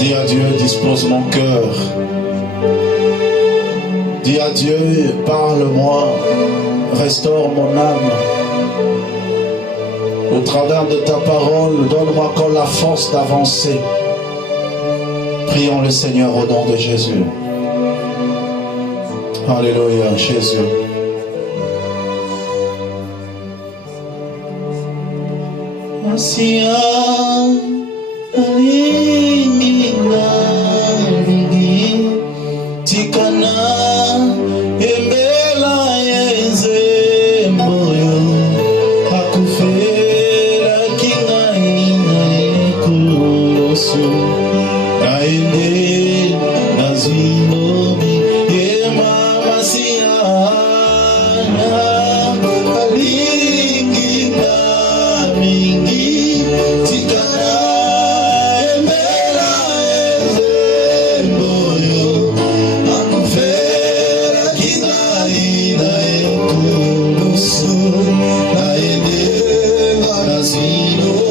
Dis à Dieu, dispose mon cœur. Dis à Dieu, parle-moi, restaure mon âme. Au travers de ta parole, donne-moi encore la force d'avancer. Prions le Seigneur au nom de Jésus. Alléluia, Jésus. Masia alingi tikana embela yenze moyo akufera kingaina ikusu naende nazinobi ema masia alingi mingi tikana embela yenze moyo akufera kingaina ikusu naende nazinobi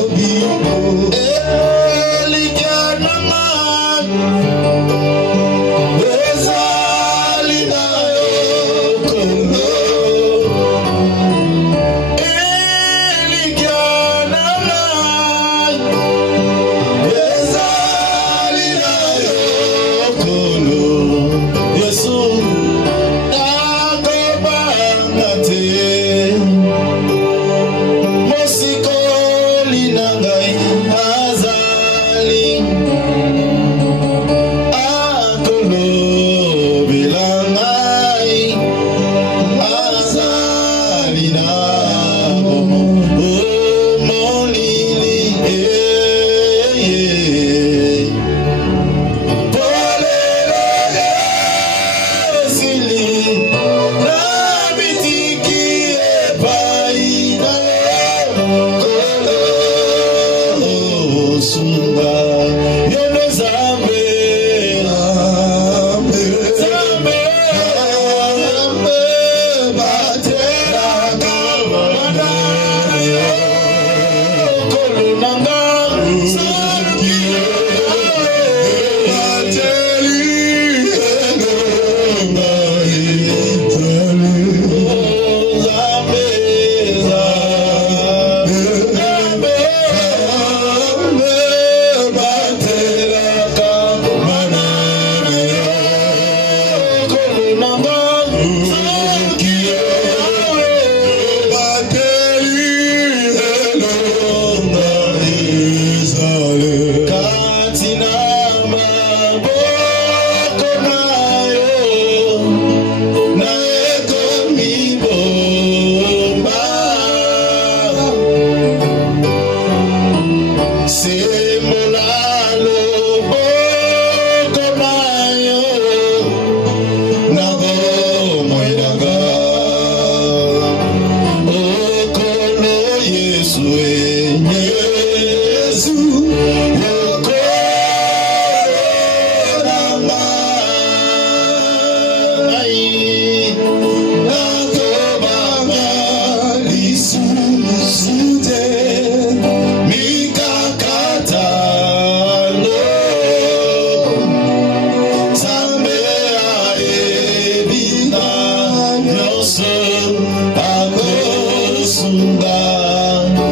Sunga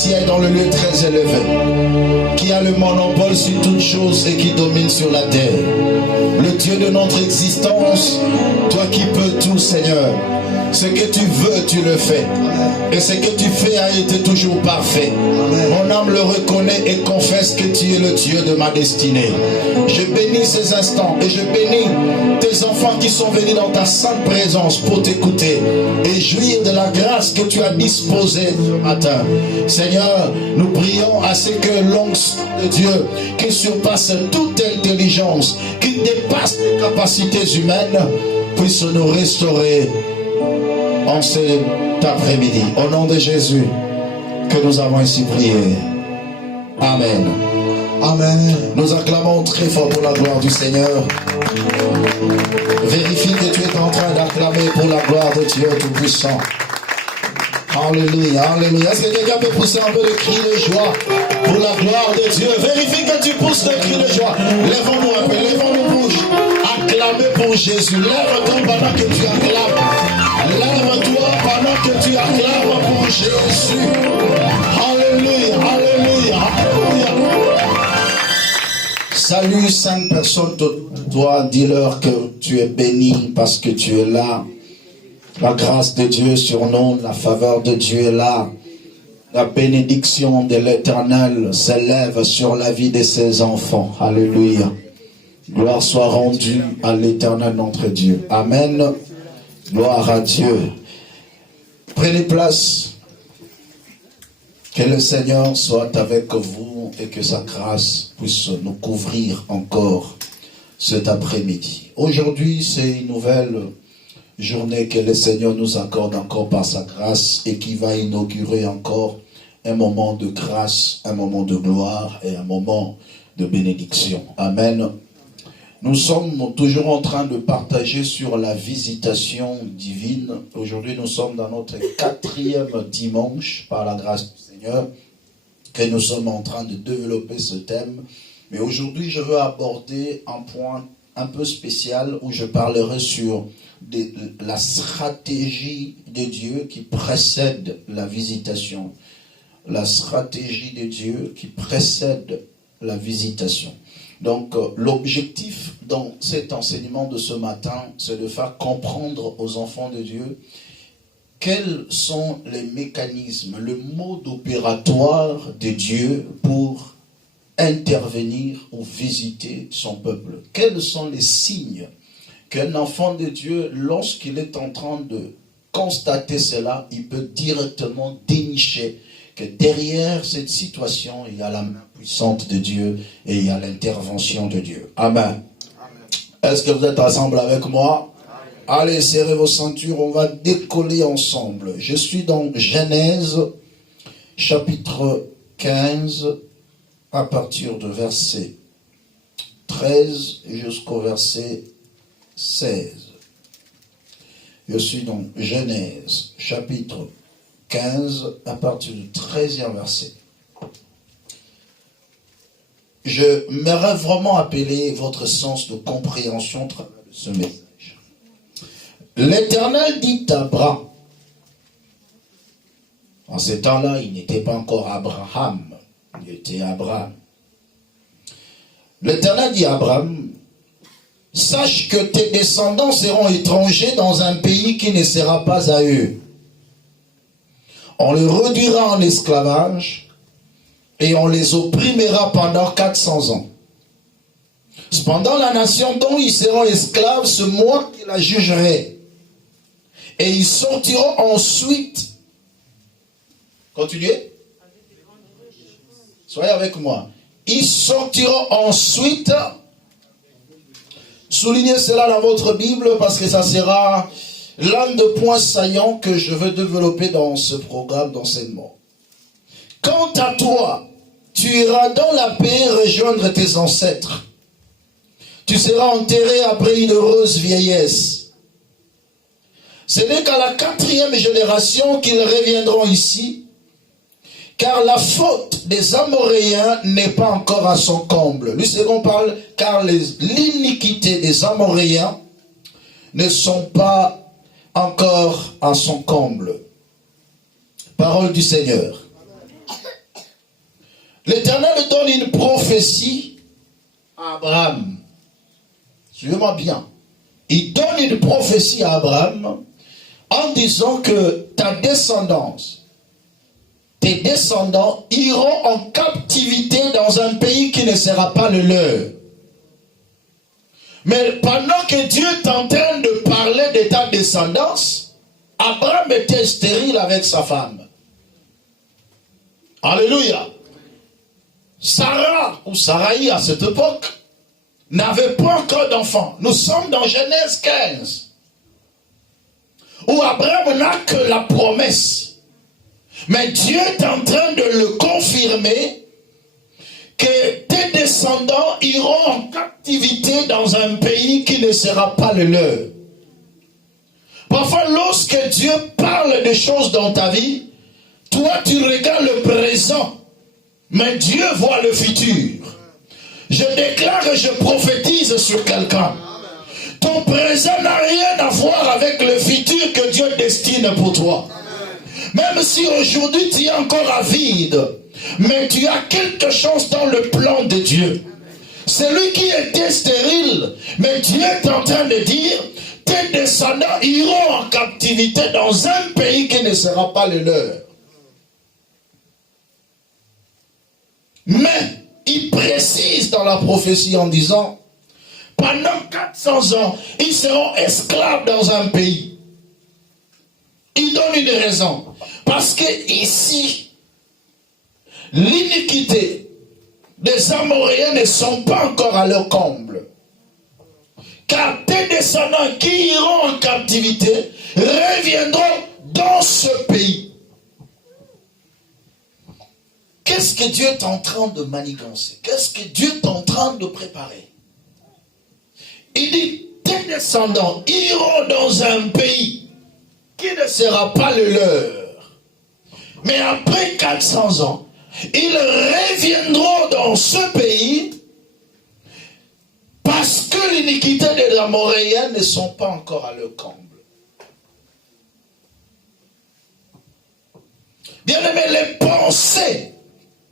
siège dans le lieu très élevé, qui a le monopole sur toutes choses et qui domine sur la terre. Le Dieu de notre existence, toi qui peux tout, Seigneur. Ce que tu veux, tu le fais. Et ce que tu fais a été toujours parfait. Mon âme le reconnaît et confesse que tu es le Dieu de ma destinée. Je bénis ces instants et je bénis tes enfants qui sont venus dans ta sainte présence pour t'écouter et jouir de la grâce que tu as disposée ce matin. Seigneur, nous prions à ce que l'onction de Dieu, qui surpasse toute intelligence, qui dépasse les capacités humaines, puisse nous restaurer en cet après-midi. Au nom de Jésus, que nous avons ainsi prié. Amen. Amen. Nous acclamons très fort pour la gloire du Seigneur. Vérifie que tu es en train d'acclamer pour la gloire de Dieu Tout-Puissant. Alléluia, alléluia. Est-ce que quelqu'un peut pousser un peu de cri de joie pour la gloire de Dieu? Vérifie que tu pousses le cri de joie. Lèvons-nous un peu, lèvons-nous bouche. Acclamez pour Jésus. Lève-toi pendant que tu acclames. Lève-toi pendant que tu acclames pour Jésus. Alléluia, alléluia, alléluia. Salut 5 personnes, toi, dis-leur que tu es béni parce que tu es là. La grâce de Dieu sur nous, la faveur de Dieu est là. La bénédiction de l'Éternel s'élève sur la vie de ses enfants. Alléluia. Gloire soit rendue à l'Éternel notre Dieu. Amen. Gloire à Dieu. Prenez place. Que le Seigneur soit avec vous et que sa grâce puisse nous couvrir encore cet après-midi. Aujourd'hui, c'est une nouvelle journée que le Seigneur nous accorde encore par sa grâce et qui va inaugurer encore un moment de grâce, un moment de gloire et un moment de bénédiction. Amen. Nous sommes toujours en train de partager sur la visitation divine. Aujourd'hui, nous sommes dans notre 4e dimanche par la grâce du Seigneur que nous sommes en train de développer ce thème. Mais aujourd'hui, je veux aborder un point un peu spécial où je parlerai sur la stratégie de Dieu qui précède la visitation. La stratégie de Dieu qui précède la visitation. Donc, l'objectif dans cet enseignement de ce matin, c'est de faire comprendre aux enfants de Dieu quels sont les mécanismes, le mode opératoire de Dieu pour intervenir ou visiter son peuple. Quels sont les signes qu'un enfant de Dieu, lorsqu'il est en train de constater cela, il peut directement dénicher que derrière cette situation, il y a la main puissante de Dieu et il y a l'intervention de Dieu. Amen. Est-ce que vous êtes ensemble avec moi? Allez, serrez vos ceintures, on va décoller ensemble. Je suis dans Genèse, chapitre 15, à partir de verset 13 jusqu'au verset 16. Je suis dans Genèse, chapitre 15, à partir du 13e verset. Je m'aurais vraiment appelé votre sens de compréhension de ce message. L'Éternel dit à Abraham, en ce temps-là, il n'était pas encore Abraham, il était Abraham. L'Éternel dit à Abraham, sache que tes descendants seront étrangers dans un pays qui ne sera pas à eux. On les réduira en esclavage et on les opprimera pendant 400 ans. Cependant, la nation dont ils seront esclaves, c'est moi qui la jugerai. Et ils sortiront ensuite. Continuez. Soyez avec moi. Ils sortiront ensuite. Soulignez cela dans votre Bible parce que ça sera l'un des points saillants que je veux développer dans ce programme d'enseignement. Quant à toi, tu iras dans la paix rejoindre tes ancêtres. Tu seras enterré après une heureuse vieillesse. Ce n'est qu'à la 4e génération qu'ils reviendront ici, car la faute des Amoréens n'est pas encore à son comble. Le second parle, car l'iniquité des Amoréens ne sont pas encore à son comble. Parole du Seigneur. l'Éternel donne une prophétie à Abraham. Suivez-moi bien. Il donne une prophétie à Abraham en disant que tes descendants iront en captivité dans un pays qui ne sera pas le leur. Mais pendant que Dieu est en train de parler de ta descendance, Abraham était stérile avec sa femme. Alléluia. Sarah, ou Sarai à cette époque, n'avait pas encore d'enfant. Nous sommes dans Genèse 15, où Abraham n'a que la promesse. Mais Dieu est en train de le confirmer que tes descendants iront en captivité dans un pays qui ne sera pas le leur. Parfois, lorsque Dieu parle de choses dans ta vie, toi tu regardes le présent, mais Dieu voit le futur. Je déclare et je prophétise sur quelqu'un. Ton présent n'a rien à voir avec le futur que Dieu destine pour toi. Même si aujourd'hui tu es encore avide, mais tu as quelque chose dans le plan de Dieu. Celui qui était stérile, mais Dieu est en train de dire, tes descendants iront en captivité dans un pays qui ne sera pas le leur. Mais il précise dans la prophétie en disant, pendant 400 ans, ils seront esclaves dans un pays. Il donne une raison. Parce que ici, l'iniquité des Amoréens ne sont pas encore à leur comble. Car tes descendants qui iront en captivité reviendront dans ce pays. Qu'est-ce que Dieu est en train de manigancer? Qu'est-ce que Dieu est en train de préparer? Il dit, tes descendants iront dans un pays qui ne sera pas le leur. Mais après 400 ans, ils reviendront dans ce pays parce que l'iniquité des Amoréens ne sont pas encore à leur comble. Bien aimé, les pensées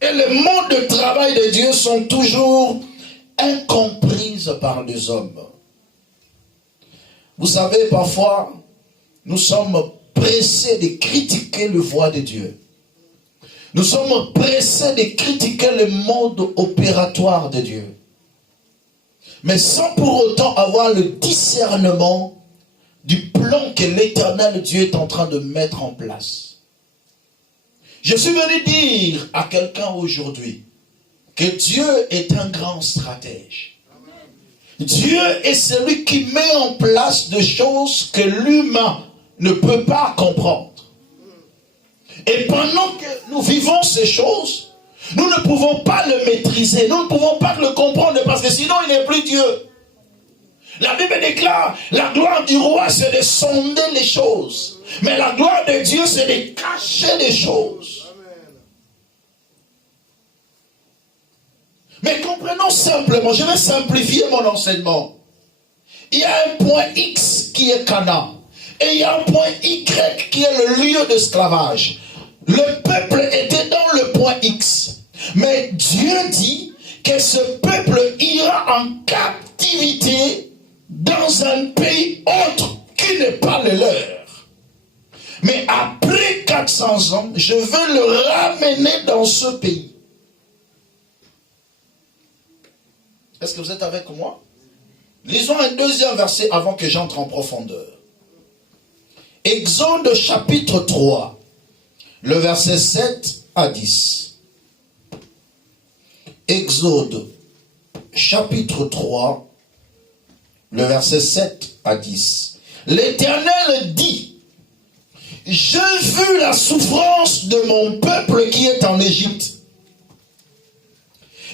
et le mode de travail de Dieu sont toujours incomprises par les hommes. Vous savez, parfois, nous sommes pressés de critiquer le voie de Dieu. Nous sommes pressés de critiquer le mode opératoire de Dieu. Mais sans pour autant avoir le discernement du plan que l'Éternel Dieu est en train de mettre en place. Je suis venu dire à quelqu'un aujourd'hui que Dieu est un grand stratège. Dieu est celui qui met en place des choses que l'humain ne peut pas comprendre. Et pendant que nous vivons ces choses, nous ne pouvons pas le maîtriser, nous ne pouvons pas le comprendre parce que sinon il n'est plus Dieu. La Bible déclare, la gloire du roi c'est de sonder les choses. Mais la gloire de Dieu c'est de cacher les choses. Mais comprenons simplement, je vais simplifier mon enseignement. Il y a un point X qui est Canaan. Et il y a un point Y qui est le lieu d'esclavage. Le peuple était dans le point X. Mais Dieu dit que ce peuple ira en captivité dans un pays autre qui n'est pas le leur. Mais après 400 ans, je veux le ramener dans ce pays. Est-ce que vous êtes avec moi? Lisons un deuxième verset avant que j'entre en profondeur. Exode chapitre 3, le verset 7 à 10. Exode chapitre 3, le verset 7 à 10. L'Éternel dit, j'ai vu la souffrance de mon peuple qui est en Égypte.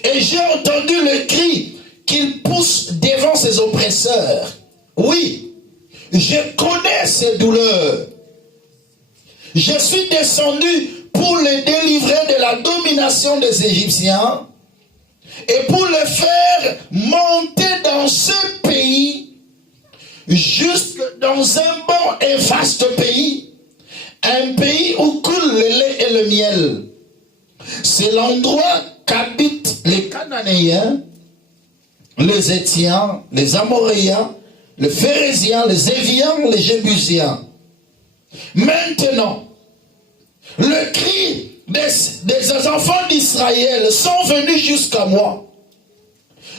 Et j'ai entendu le cri qu'il pousse devant ses oppresseurs. Oui, je connais ses douleurs. Je suis descendu pour les délivrer de la domination des Égyptiens et pour les faire monter dans ce pays, jusque dans un bon et vaste pays, un pays où coule le lait et le miel. C'est l'endroit qu'habitent les Cananéens, les Étiens, les Amoréens, les Phérésiens, les Éviens, les Jébusiens. Maintenant, le cri des enfants d'Israël sont venus jusqu'à moi.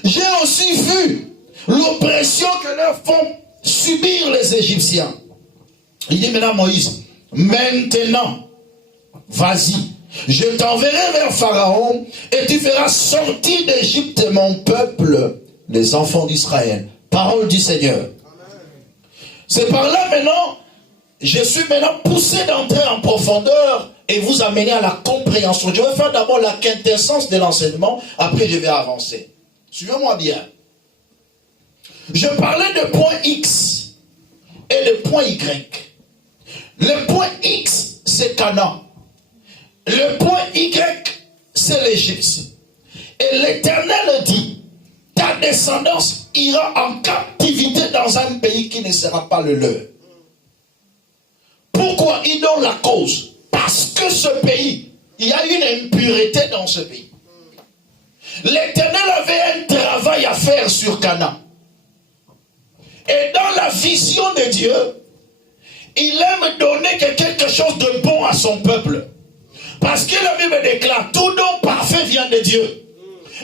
J'ai aussi vu l'oppression que leur font subir les Égyptiens. Il dit maintenant Moïse, maintenant, vas-y, je t'enverrai vers Pharaon et tu feras sortir d'Égypte mon peuple, les enfants d'Israël. Parole du Seigneur. C'est par là maintenant, je suis maintenant poussé d'entrer en profondeur et vous amener à la compréhension. Je vais faire d'abord la quintessence de l'enseignement, après je vais avancer. Suivez-moi bien. Je parlais de point X et de point Y. Le point X, c'est Canaan. Le point Y, c'est l'Égypte. Et l'Éternel dit, ta descendance ira en captivité dans un pays qui ne sera pas le leur. Pourquoi il donne la cause? Parce que ce pays, il y a une impureté dans ce pays. L'Éternel avait un travail à faire sur Canaan. Et dans la vision de Dieu, il aime donner quelque chose de bon à son peuple. Parce que la Bible déclare, tout don parfait vient de Dieu.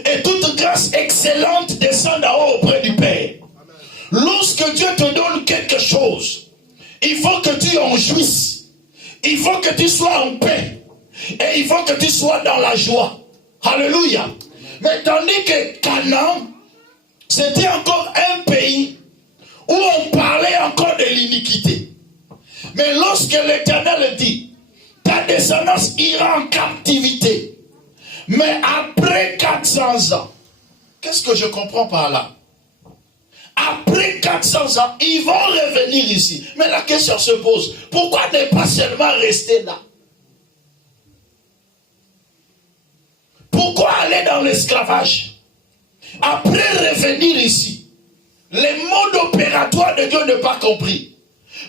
Et toute grâce excellente descend d'en haut auprès du Père. Lorsque Dieu te donne quelque chose, il faut que tu en jouisses. Il faut que tu sois en paix. Et il faut que tu sois dans la joie. Alléluia. Mais tandis que Canaan, c'était encore un pays où on parlait encore de l'iniquité. Mais lorsque l'Éternel dit, ta descendance ira en captivité, mais après 400 ans, qu'est-ce que je comprends par là? Après 400 ans, ils vont revenir ici. Mais la question se pose, pourquoi ne pas seulement rester là? Pourquoi aller dans l'esclavage? Après revenir ici, les modes opératoires de Dieu n'est pas compris.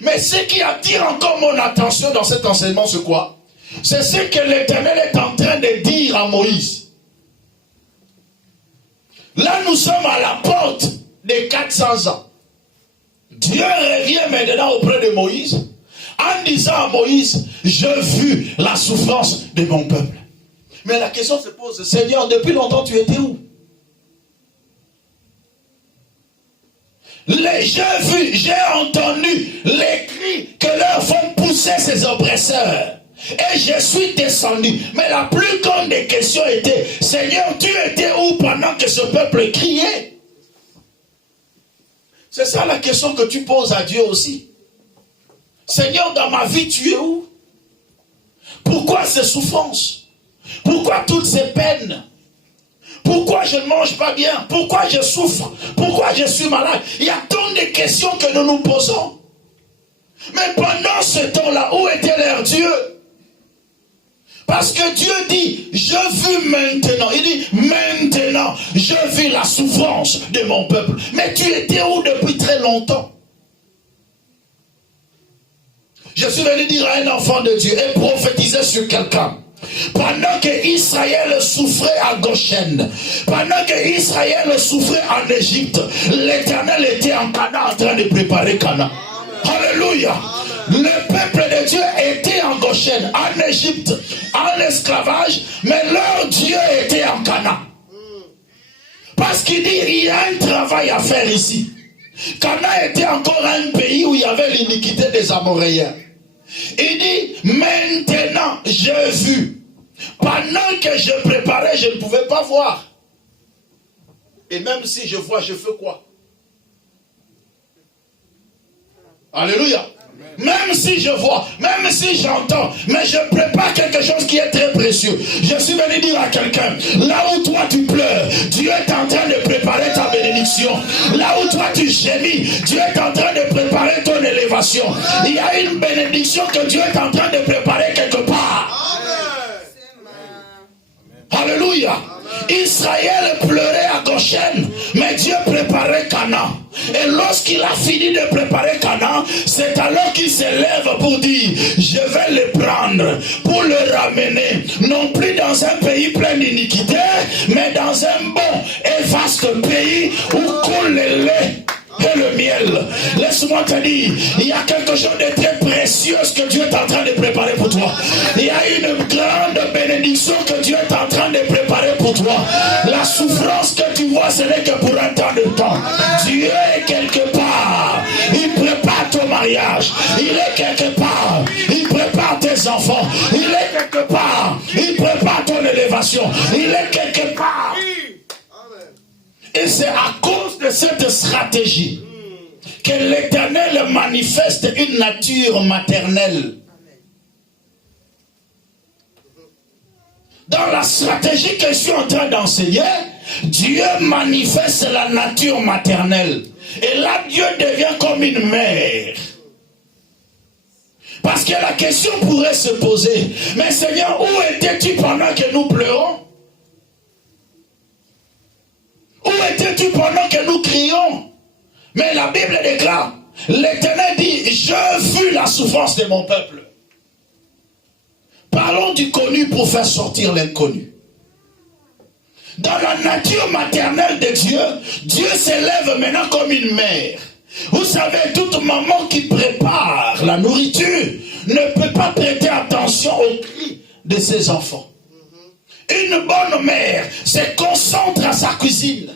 Mais ce qui attire encore mon attention dans cet enseignement, c'est quoi? C'est ce que l'Éternel est en train de dire à Moïse. Là, nous sommes à la porte des 400 ans. Dieu revient maintenant auprès de Moïse en disant à Moïse, j'ai vu la souffrance de mon peuple. Mais la question se pose, Seigneur, depuis longtemps tu étais où? J'ai vu, j'ai entendu les cris que leur font pousser ces oppresseurs. Et je suis descendu. Mais la plus grande des questions était, Seigneur, tu étais où pendant que ce peuple criait? C'est ça la question que tu poses à Dieu aussi. Seigneur, dans ma vie, tu es où? Pourquoi ces souffrances? Pourquoi toutes ces peines? Pourquoi je ne mange pas bien? Pourquoi je souffre? Pourquoi je suis malade? Il y a tant de questions que nous nous posons. Mais pendant ce temps-là, où était leur Dieu? Parce que Dieu dit, je vis maintenant. Il dit, maintenant, je vis la souffrance de mon peuple. Mais tu étais où depuis très longtemps? Je suis venu dire à un enfant de Dieu et prophétiser sur quelqu'un. Pendant que Israël souffrait à Goshen, pendant que Israël souffrait en Égypte, l'Éternel était en Canaan en train de préparer Canaan. Alléluia. Le peuple de Dieu était en Goshen, en Égypte, en esclavage, mais leur Dieu était en Canaan. Parce qu'il dit, il y a un travail à faire ici. Canaan était encore un pays où il y avait l'iniquité des Amoréens. Il dit, maintenant j'ai vu. Pendant que je préparais, je ne pouvais pas voir. Et même si je vois, je fais quoi? Alléluia. Même si je vois, même si j'entends, mais je prépare quelque chose qui est très précieux. Je suis venu dire à quelqu'un, là où toi tu pleures, Dieu est en train de préparer ta bénédiction. Là où toi tu gémis, Dieu est en train de préparer ton élévation. Il y a une bénédiction que Dieu est en train de préparer quelque part. Alléluia. Israël pleurait à Goshen, mais Dieu préparait Canaan. Et lorsqu'il a fini de préparer Canaan, c'est alors qu'il s'élève pour dire, je vais le prendre pour le ramener, non plus dans un pays plein d'iniquité, mais dans un bon et vaste pays où coule le lait et le miel. Laisse-moi te dire, il y a quelque chose de très précieux que Dieu est en train de préparer pour toi. Il y a une grande bénédiction que Dieu est en train de préparer pour toi. La souffrance que tu vois, ce n'est que pour un temps de temps. Dieu est quelque part. Il prépare ton mariage. Il est quelque part. Il prépare tes enfants. Il est quelque part. Il prépare ton élévation. Il est quelque part. Et c'est à cause de cette stratégie que l'Éternel manifeste une nature maternelle. Dans la stratégie que je suis en train d'enseigner, Dieu manifeste la nature maternelle. Et là, Dieu devient comme une mère. Parce que la question pourrait se poser, mais Seigneur, où étais-tu pendant que nous pleurons? Où étais-tu pendant que nous crions? Mais la Bible déclare, l'Éternel dit, je vis la souffrance de mon peuple. Parlons du connu pour faire sortir l'inconnu. Dans la nature maternelle de Dieu, Dieu s'élève maintenant comme une mère. Vous savez, toute maman qui prépare la nourriture ne peut pas prêter attention aux cris de ses enfants. Une bonne mère se concentre à sa cuisine.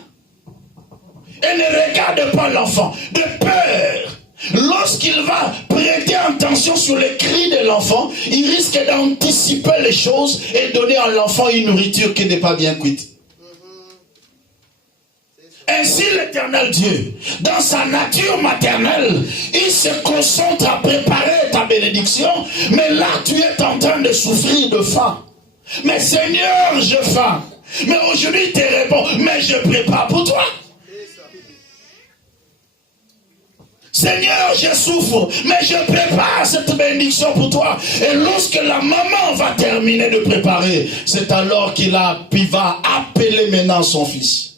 Elle ne regarde pas l'enfant de peur. Lorsqu'il va prêter attention sur les cris de l'enfant, il risque d'anticiper les choses et donner à l'enfant une nourriture qui n'est pas bien cuite. Ainsi l'Éternel Dieu, dans sa nature maternelle, il se concentre à préparer ta bénédiction, mais là tu es en train de souffrir de faim. Mais Seigneur, je faim. Mais aujourd'hui, il te répond, mais je prépare pour toi. Seigneur, je souffre, mais je prépare cette bénédiction pour toi. Et lorsque la maman va terminer de préparer, c'est alors qu'il va appeler maintenant son fils.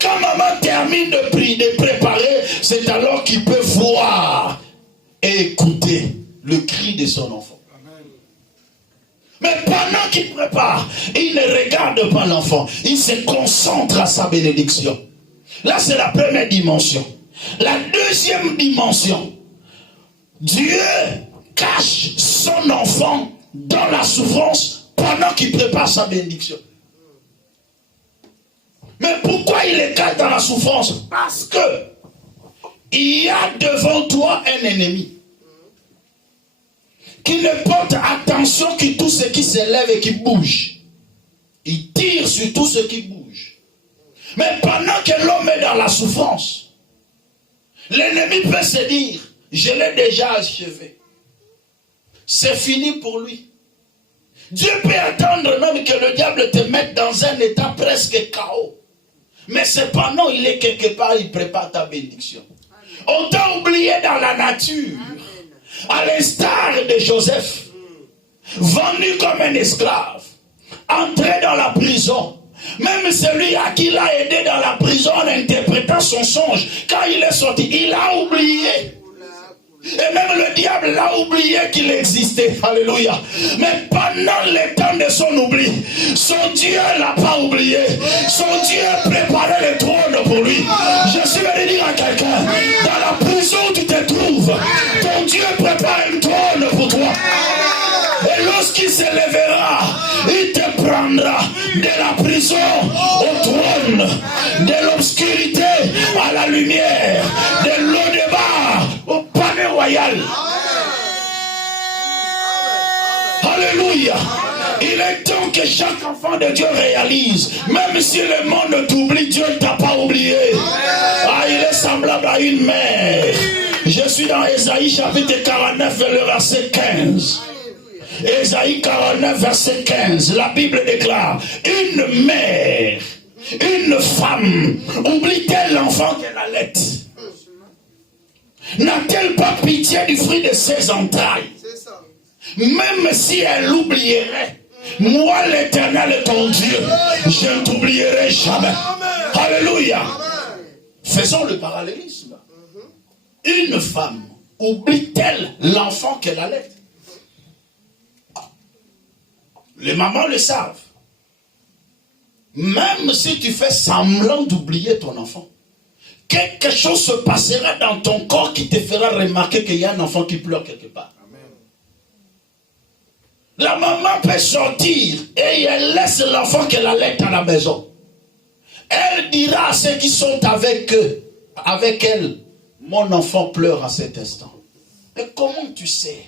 Quand maman termine de préparer, c'est alors qu'il peut voir et écouter le cri de son enfant. Mais pendant qu'il prépare, il ne regarde pas l'enfant. Il se concentre à sa bénédiction. Là, c'est la première dimension. La deuxième dimension, Dieu cache son enfant dans la souffrance pendant qu'il prépare sa bénédiction. Mais pourquoi il le cache dans la souffrance? Parce que il y a devant toi un ennemi qui ne porte attention que tout ce qui s'élève et qui bouge. Il tire sur tout ce qui bouge. Mais pendant que l'homme est dans la souffrance, l'ennemi peut se dire, je l'ai déjà achevé. C'est fini pour lui. Dieu peut attendre même que le diable te mette dans un état presque chaos. Mais cependant, il est quelque part, il prépare ta bénédiction. On t'a oublié dans la nature. À l'instar de Joseph, vendu comme un esclave, entré dans la prison. Même celui à qui il a aidé dans la prison en interprétant son songe, quand il est sorti, il a oublié. Et même le diable l'a oublié qu'il existait. Alléluia. Mais pendant le temps de son oubli, son Dieu ne l'a pas oublié. Son Dieu préparait le trône pour lui. Je suis venu dire à quelqu'un, dans la prison où tu te trouves, ton Dieu prépare un trône pour toi. Et lorsqu'il se lèvera, il te prendra de la prison au trône, de l'obscurité à la lumière, de l'eau de bar au palais royal. Alléluia. Il est temps que chaque enfant de Dieu réalise, même si le monde t'oublie, Dieu ne t'a pas oublié. Ah, il est semblable à une mère. Je suis dans Ésaïe chapitre 49, le verset 15. Ésaïe 49, verset 15, la Bible déclare, une mère, une femme, oublie-t-elle l'enfant qu'elle allait? N'a-t-elle pas pitié du fruit de ses entrailles? Même si elle l'oublierait, moi l'Éternel ton Dieu, je ne t'oublierai jamais. Alléluia. Faisons le parallélisme. Une femme oublie-t-elle l'enfant qu'elle allait? Les mamans le savent. Même si tu fais semblant d'oublier ton enfant, quelque chose se passera dans ton corps qui te fera remarquer qu'il y a un enfant qui pleure quelque part. Amen. La maman peut sortir et elle laisse l'enfant qu'elle allait à la maison. Elle dira à ceux qui sont avec elle, mon enfant pleure à cet instant. Mais comment tu sais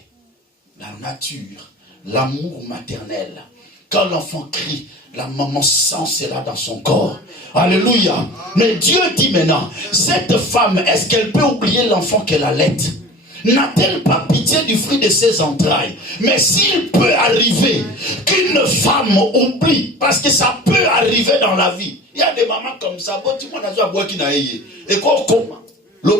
la nature, l'amour maternel? Quand l'enfant crie, la maman sent cela dans son corps. Alléluia. Mais Dieu dit maintenant, cette femme, est-ce qu'elle peut oublier l'enfant qu'elle allait? N'a-t-elle pas pitié du fruit de ses entrailles? Mais s'il peut arriver qu'une femme oublie, parce que ça peut arriver dans la vie. Il y a des mamans comme ça. Et quoi, comment?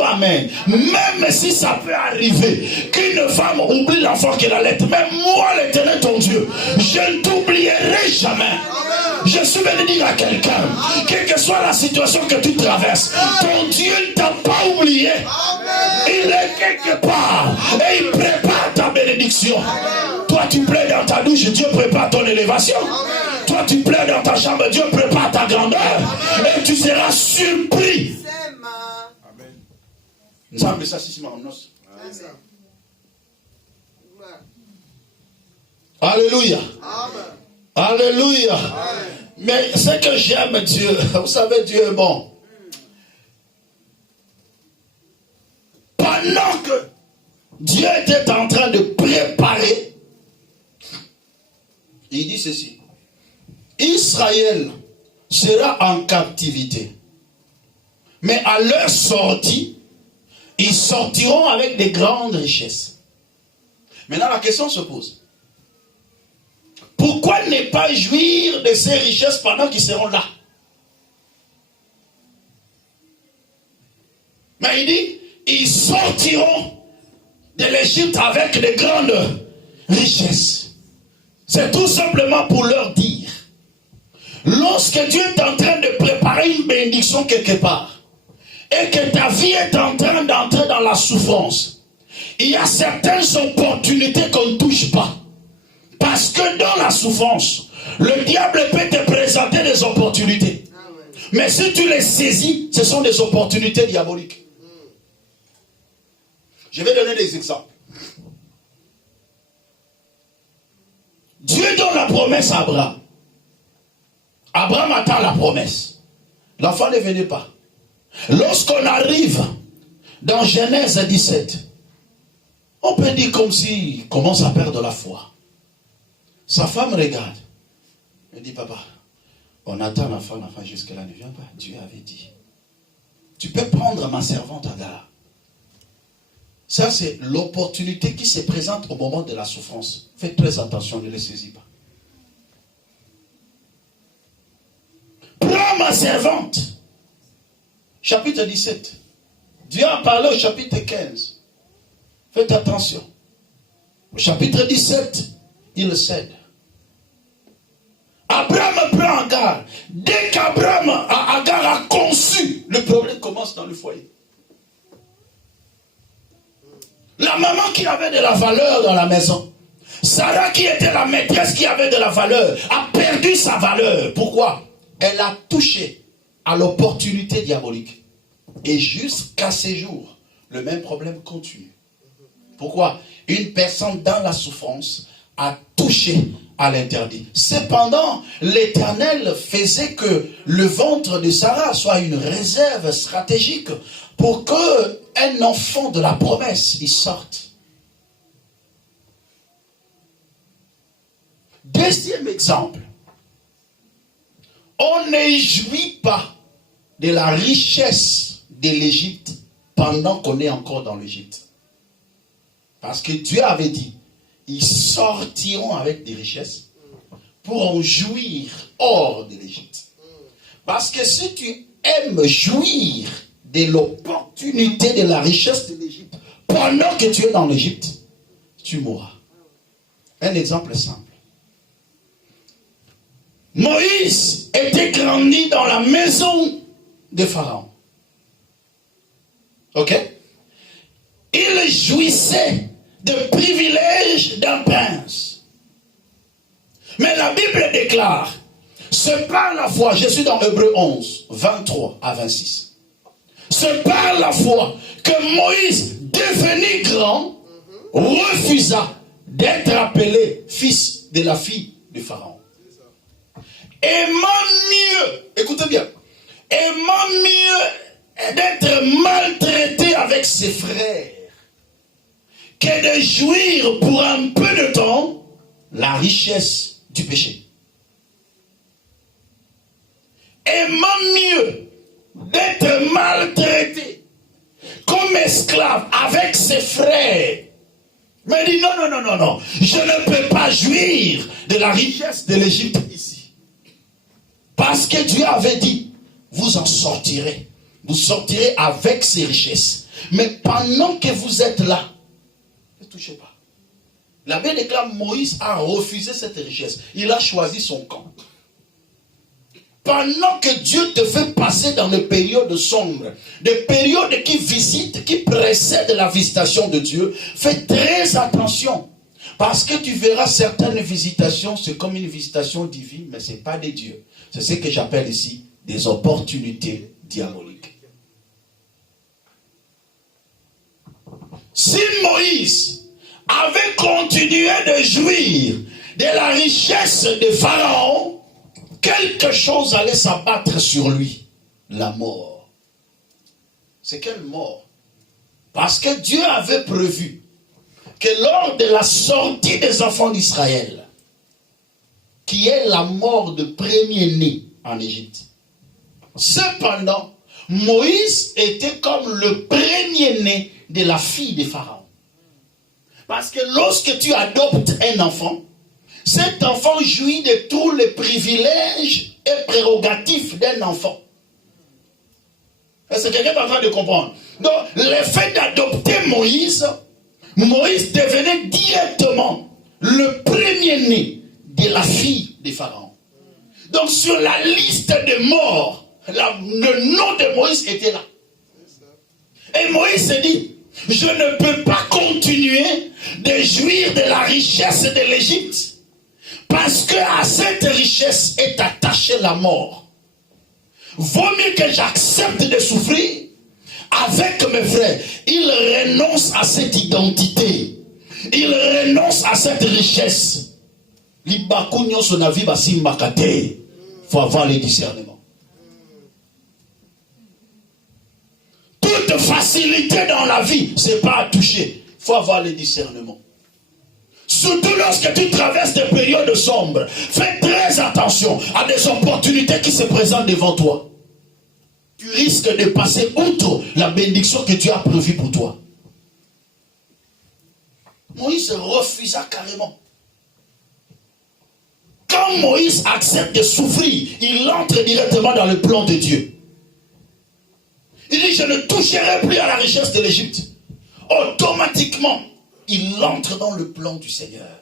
Amen. Même si ça peut arriver qu'une femme oublie l'enfant qu'elle allait, même moi, l'Éternel ton Dieu, je ne t'oublierai jamais. Je suis venu dire à quelqu'un, quelle que soit la situation que tu traverses, ton Dieu ne t'a pas oublié. Il est quelque part et il prépare ta bénédiction. Toi, tu plais dans ta douche, Dieu prépare ton élévation. Toi, tu plais dans ta chambre, Dieu prépare ta grandeur. Et tu seras surpris. Alléluia. Alléluia. Mais ce que j'aime Dieu, vous savez, Dieu est bon. Pendant que Dieu était en train de préparer, il dit ceci: Israël sera en captivité, mais à leur sortie, ils sortiront avec des grandes richesses. Maintenant, la question se pose: pourquoi ne pas jouir de ces richesses pendant qu'ils seront là? Mais il dit, ils sortiront de l'Égypte avec de grandes richesses. C'est tout simplement pour leur dire, lorsque Dieu est en train de préparer une bénédiction quelque part, et que ta vie est en train d'entrer dans la souffrance, il y a certaines opportunités qu'on ne touche pas. Parce que dans la souffrance, le diable peut te présenter des opportunités. Mais si tu les saisis, ce sont des opportunités diaboliques. Je vais donner des exemples. Dieu donne la promesse à Abraham. Abraham attend la promesse. L'enfant ne venait pas. Lorsqu'on arrive dans Genèse 17, on peut dire comme s'il commence à perdre la foi. Sa femme regarde. Elle dit, papa, on attend l'enfant jusque-là ne vient pas. Dieu avait dit, tu peux prendre ma servante Agar. Ça, c'est l'opportunité qui se présente au moment de la souffrance. Faites très attention, ne les saisis pas. Prends ma servante. Chapitre 17. Dieu a parlé au chapitre 15. Faites attention. Au chapitre 17, il cède. Abraham prend Agar. Dès qu'Abraham, Agar a conçu, le problème commence dans le foyer. La maman qui avait de la valeur dans la maison, Sarah qui était la maîtresse qui avait de la valeur, a perdu sa valeur. Pourquoi? Elle a touché à l'opportunité diabolique. Et jusqu'à ces jours, le même problème continue. Pourquoi? Une personne dans la souffrance a touché à l'interdit. Cependant, l'Éternel faisait que le ventre de Sarah soit une réserve stratégique pour qu'un enfant de la promesse y sorte. Deuxième exemple, on ne jouit pas de la richesse de l'Égypte pendant qu'on est encore dans l'Égypte. Parce que Dieu avait dit, ils sortiront avec des richesses pour en jouir hors de l'Égypte. Parce que si tu aimes jouir de l'opportunité de la richesse de l'Égypte pendant que tu es dans l'Égypte, tu mourras. Un exemple simple. Moïse était grandi dans la maison de Pharaon. Ok? Il jouissait de privilèges d'un prince. Mais la Bible déclare, c'est par la foi, je suis dans Hébreux 11, 23 à 26. C'est par la foi que Moïse, devenu grand, refusa d'être appelé fils de la fille du Pharaon. Aimant mieux, écoutez bien, aimant mieux d'être maltraité avec ses frères que de jouir pour un peu de temps la richesse du péché. Aimant mieux d'être maltraité comme esclave avec ses frères. Mais il dit non, je ne peux pas jouir de la richesse de l'Égypte ici. Parce que Dieu avait dit, vous en sortirez. Vous sortirez avec ces richesses. Mais pendant que vous êtes là, ne touchez pas. La Bible déclare, Moïse a refusé cette richesse. Il a choisi son camp. Pendant que Dieu te fait passer dans des périodes sombres, des périodes qui précèdent la visitation de Dieu, fais très attention. Parce que tu verras certaines visitations, c'est comme une visitation divine, mais ce n'est pas de Dieu. C'est ce que j'appelle ici des opportunités diaboliques. Si Moïse avait continué de jouir de la richesse de Pharaon, quelque chose allait s'abattre sur lui. La mort. C'est quelle mort? Parce que Dieu avait prévu que lors de la sortie des enfants d'Israël, qui est la mort de premier-né en Égypte. Cependant, Moïse était comme le premier-né de la fille de Pharaon. Parce que lorsque tu adoptes un enfant, cet enfant jouit de tous les privilèges et prérogatives d'un enfant. Est-ce que quelqu'un est en train de comprendre? Donc, le fait d'adopter Moïse devenait directement le premier-né de la fille de Pharaon. Donc, sur la liste des morts, le nom de Moïse était là. Et Moïse s'est dit, je ne peux pas continuer de jouir de la richesse de l'Égypte. Parce que à cette richesse est attachée la mort. Vaut mieux que j'accepte de souffrir avec mes frères. Il renonce à cette identité. Il renonce à cette richesse. Il faut avoir le discernement. Toute facilité dans la vie, ce n'est pas à toucher. Il faut avoir le discernement. Surtout lorsque tu traverses des périodes sombres, fais très attention à des opportunités qui se présentent devant toi. Tu risques de passer outre la bénédiction que Dieu a prévue pour toi. Moïse refusa carrément. Quand Moïse accepte de souffrir, il entre directement dans le plan de Dieu. Il dit, je ne toucherai plus à la richesse de l'Égypte. Automatiquement, il entre dans le plan du Seigneur.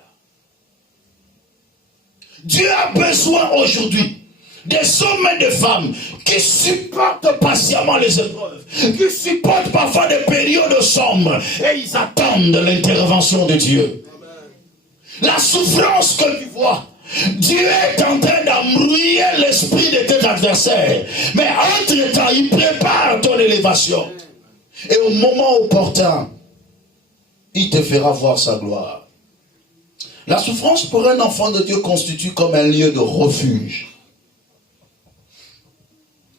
Dieu a besoin aujourd'hui des hommes et des femmes qui supportent patiemment les épreuves, qui supportent parfois des périodes sombres, et ils attendent l'intervention de Dieu. La souffrance que tu vois, Dieu est en train d'embrouiller l'esprit de tes adversaires, mais entre-temps, il prépare ton élévation. Et au moment opportun, il te fera voir sa gloire. La souffrance pour un enfant de Dieu constitue comme un lieu de refuge.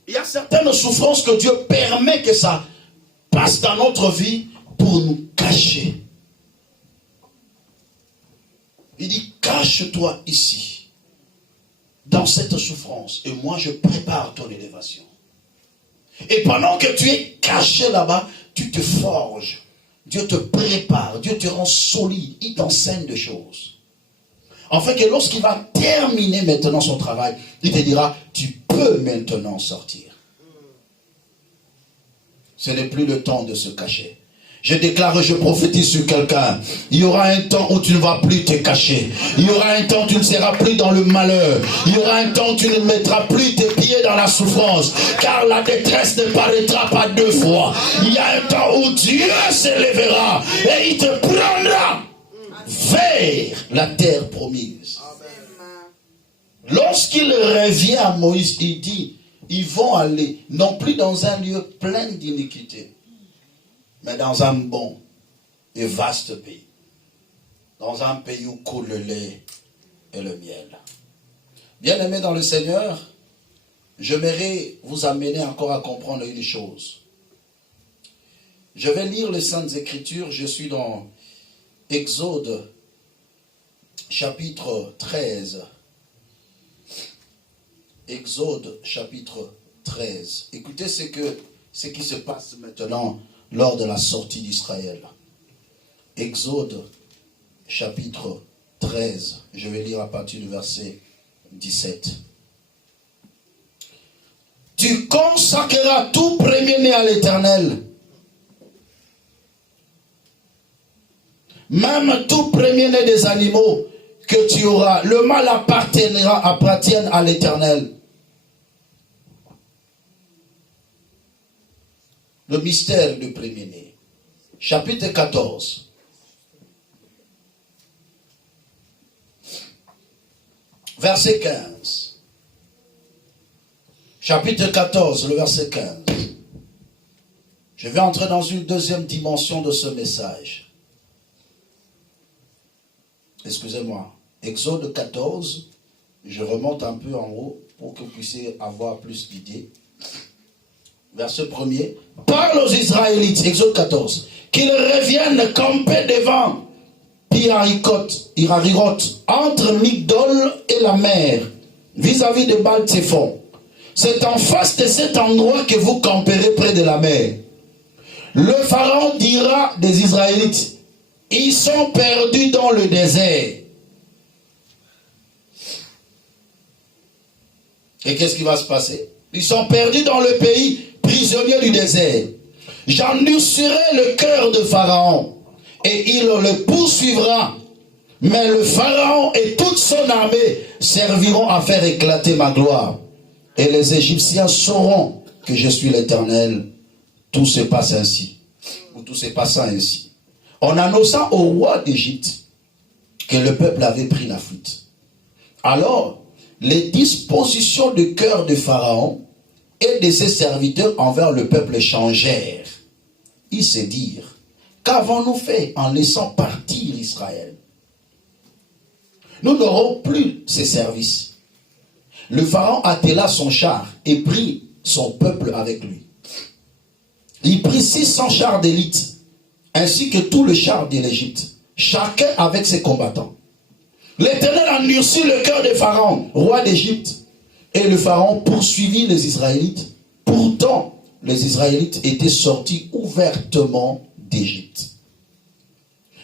Il y a certaines souffrances que Dieu permet que ça passe dans notre vie pour nous cacher. Il dit, cache-toi ici, dans cette souffrance, et moi je prépare ton élévation. Et pendant que tu es caché là-bas, tu te forges. Dieu te prépare, Dieu te rend solide, il t'enseigne des choses. Afin que lorsqu'il va terminer maintenant son travail, il te dira, tu peux maintenant sortir. Ce n'est plus le temps de se cacher. Je déclare et je prophétise sur quelqu'un. Il y aura un temps où tu ne vas plus te cacher. Il y aura un temps où tu ne seras plus dans le malheur. Il y aura un temps où tu ne mettras plus tes pieds dans la souffrance. Car la détresse ne paraîtra pas deux fois. Il y a un temps où Dieu s'élèvera et il te prendra vers la terre promise. Lorsqu'il revient à Moïse, il dit, ils vont aller non plus dans un lieu plein d'iniquité, mais dans un bon et vaste pays. Dans un pays où coule le lait et le miel. Bien-aimés dans le Seigneur, j'aimerais vous amener encore à comprendre une chose. Je vais lire les Saintes Écritures. Je suis dans Exode, chapitre 13. Exode, chapitre 13. Écoutez ce qui se passe maintenant lors de la sortie d'Israël. Exode, chapitre 13. Je vais lire à partir du verset 17. Tu consacreras tout premier-né à l'Éternel. Même tout premier-né des animaux que tu auras. Le mâle appartienne à l'Éternel. Le mystère du premier-né. Chapitre 14. Verset 15. Chapitre 14, le verset 15. Je vais entrer dans une deuxième dimension de ce message. Excusez-moi. Exode 14. Je remonte un peu en haut pour que vous puissiez avoir plus d'idées. Verset 1er. Parle aux Israélites, Exode 14, qu'ils reviennent camper devant Pi-Hahiroth, entre Migdol et la mer, vis-à-vis de Baal-Tzephon. C'est en face de cet endroit que vous camperez près de la mer. Le Pharaon dira des Israélites, ils sont perdus dans le désert. Et qu'est-ce qui va se passer? Ils sont perdus dans le pays, prisonniers du désert. J'endurcirai le cœur de Pharaon et il le poursuivra. Mais le Pharaon et toute son armée serviront à faire éclater ma gloire. Et les Égyptiens sauront que je suis l'Éternel. Tout se passe ainsi. Ou tout se passant ainsi. En annonçant au roi d'Égypte que le peuple avait pris la fuite. Alors, les dispositions du cœur de Pharaon et de ses serviteurs envers le peuple changèrent. Ils se dirent, qu'avons-nous fait en laissant partir Israël? Nous n'aurons plus ses services. Le Pharaon attela son char et prit son peuple avec lui. Il prit 600 chars d'élite, ainsi que tous les chars de l'Égypte, chacun avec ses combattants. L'Éternel endurcit le cœur de Pharaon, roi d'Égypte, et le Pharaon poursuivit les Israélites. Pourtant, les Israélites étaient sortis ouvertement d'Égypte.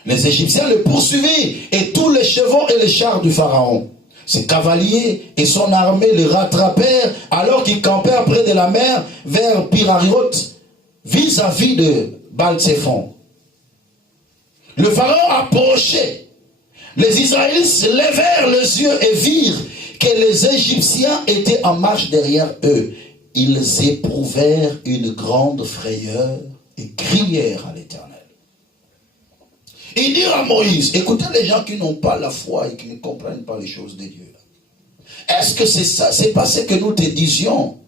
Les Égyptiens le poursuivirent, et tous les chevaux et les chars du Pharaon. Ses cavaliers et son armée le rattrapèrent alors qu'ils campèrent près de la mer vers Pi-Hahiroth, vis-à-vis de Baal-Tzephon. Le Pharaon approchait. Les Israélites se levèrent les yeux et virent que les Égyptiens étaient en marche derrière eux. Ils éprouvèrent une grande frayeur et crièrent à l'Éternel. Ils dirent à Moïse, écoutez les gens qui n'ont pas la foi et qui ne comprennent pas les choses de Dieu. Est-ce que c'est ça, c'est parce que nous te disions,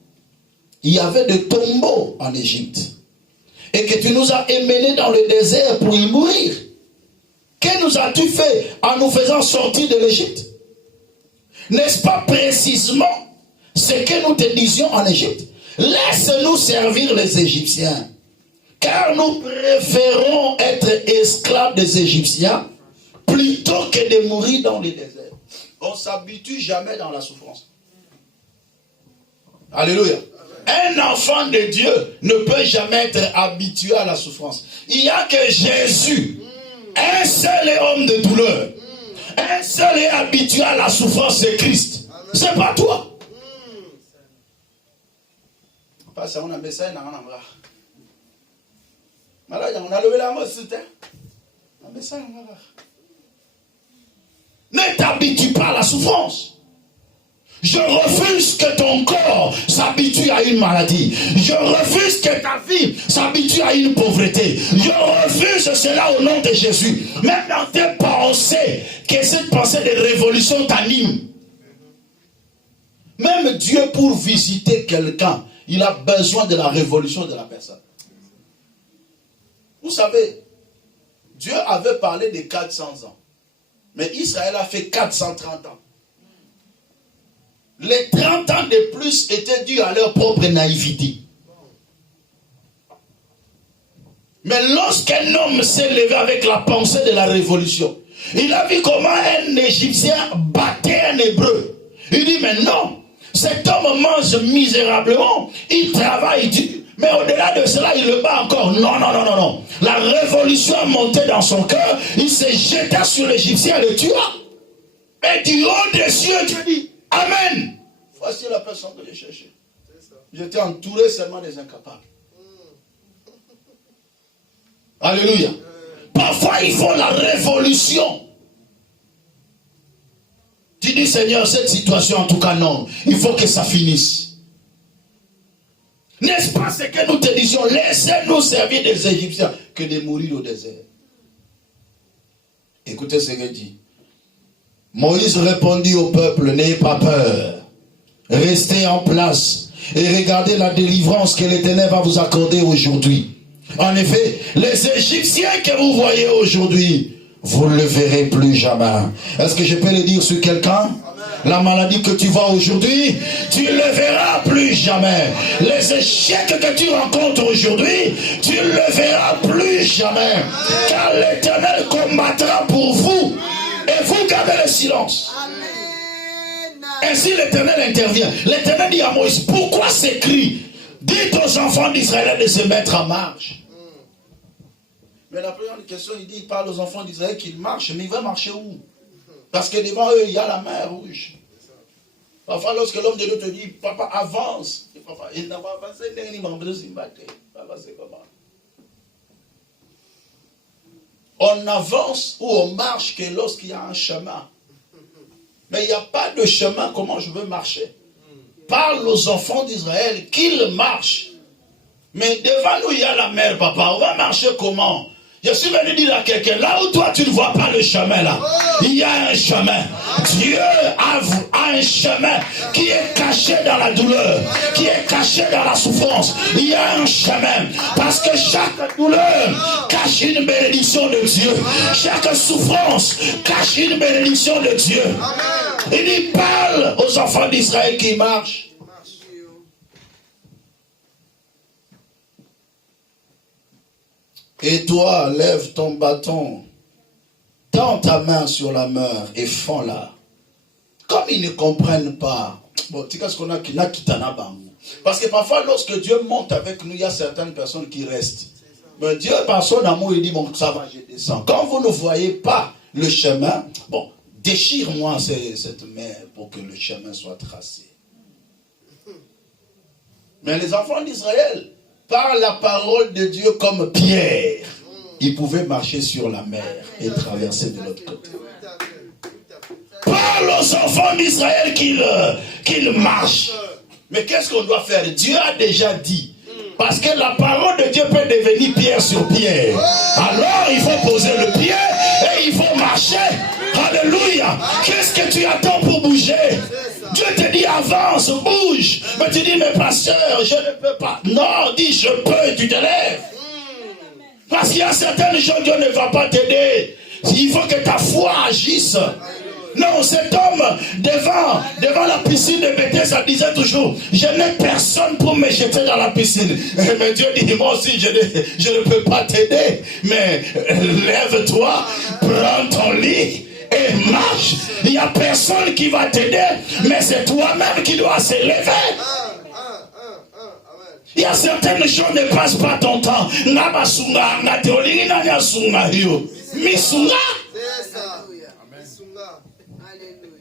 il y avait des tombeaux en Égypte et que tu nous as emmenés dans le désert pour y mourir? Que nous as-tu fait en nous faisant sortir de l'Égypte? N'est-ce pas précisément ce que nous te disions en Égypte? Laisse-nous servir les Égyptiens, car nous préférons être esclaves des Égyptiens plutôt que de mourir dans le désert. On ne s'habitue jamais dans la souffrance. Alléluia. Un enfant de Dieu ne peut jamais être habitué à la souffrance. Il n'y a que Jésus, un seul homme de douleur, un seul est habitué à la souffrance, c'est Christ. C'est pas toi. Ne t'habitue pas à la souffrance. Je refuse que ton corps s'habitue à une maladie. Je refuse que ta vie s'habitue à une pauvreté. Je refuse cela au nom de Jésus. Même dans tes pensées, que cette pensée de révolution t'anime. Même Dieu, pour visiter quelqu'un, il a besoin de la révolution de la personne. Vous savez, Dieu avait parlé de 400 ans. Mais Israël a fait 430 ans. Les 30 ans de plus étaient dus à leur propre naïveté. Mais lorsqu'un homme s'est levé avec la pensée de la révolution, il a vu comment un Égyptien battait un Hébreu. Il dit, mais non, cet homme mange misérablement, il travaille dur, mais au-delà de cela, il le bat encore. Non, non, non, non, non. La révolution a monté dans son cœur, il s'est jeté sur l'Égyptien et le tua. Et du haut des cieux, Dieu dit, Amen. Voici la personne que j'ai cherchée. J'étais entouré seulement des incapables. Alléluia. Parfois, il faut la révolution. Tu dis, Seigneur, cette situation, en tout cas, non. Il faut que ça finisse. N'est-ce pas ce que nous te disions? Laissez-nous servir des Égyptiens que de mourir au désert. Écoutez ce qu'il dit. Moïse répondit au peuple, n'ayez pas peur. Restez en place et regardez la délivrance que l'Éternel va vous accorder aujourd'hui. En effet, les Égyptiens que vous voyez aujourd'hui, vous ne le verrez plus jamais. Est-ce que je peux le dire sur quelqu'un? La maladie que tu vois aujourd'hui, tu ne le verras plus jamais. Les échecs que tu rencontres aujourd'hui, tu ne le verras plus jamais. Car l'Éternel combattra pour vous et vous gardez le silence. Ainsi l'Éternel intervient. L'Éternel dit à Moïse, pourquoi ces cris? Dites aux enfants d'Israël de se mettre en marche. Mais la première question, il parle aux enfants d'Israël qu'ils marchent, mais ils vont marcher où? Parce que devant eux, il y a la mer rouge. Parfois, lorsque l'homme de Dieu te dit, papa, avance. Et papa, il n'a pas avancé, il n'a pas avancé. Papa, c'est comment? On avance ou on marche que lorsqu'il y a un chemin. Mais il n'y a pas de chemin, comment je veux marcher? Parle aux enfants d'Israël qu'ils marchent. Mais devant nous, il y a la mer, papa. On va marcher comment? Je suis venu dire à quelqu'un, là où toi tu ne vois pas le chemin là, il y a un chemin. Dieu a un chemin qui est caché dans la douleur, qui est caché dans la souffrance. Il y a un chemin. Parce que chaque douleur cache une bénédiction de Dieu. Chaque souffrance cache une bénédiction de Dieu. Il dit, parle aux enfants d'Israël qui marchent. Et toi, lève ton bâton, tends ta main sur la mer et fends-la. Comme ils ne comprennent pas. Bon, tu sais ce qu'on a qui n'a quitana bambou. Parce que parfois, lorsque Dieu monte avec nous, il y a certaines personnes qui restent. Mais Dieu, par son amour, il dit, bon, ça va, je descends. Quand vous ne voyez pas le chemin, bon, déchire-moi cette mer pour que le chemin soit tracé. Mais les enfants d'Israël, par la parole de Dieu comme Pierre, il pouvait marcher sur la mer et traverser de l'autre côté. Parle aux enfants d'Israël qu'ils marchent. Mais qu'est-ce qu'on doit faire? Dieu a déjà dit. Parce que la parole de Dieu peut devenir pierre sur pierre. Alors il faut poser le pied et il faut marcher. Alléluia. Qu'est-ce que tu attends pour bouger? Dieu te dit avance, bouge. Mais tu dis, mais pasteur, je ne peux pas. Non, dis je peux et tu te lèves. Parce qu'il y a certaines choses, Dieu ne va pas t'aider. Il faut que ta foi agisse. Non, cet homme, devant la piscine de Bethesda, disait toujours, je n'ai personne pour me jeter dans la piscine. Mais Dieu dit, moi aussi, je ne peux pas t'aider. Mais lève-toi, prends ton lit et marche. Il n'y a personne qui va t'aider, mais c'est toi-même qui dois se lever. Il y a certaines choses qui ne passent pas ton temps.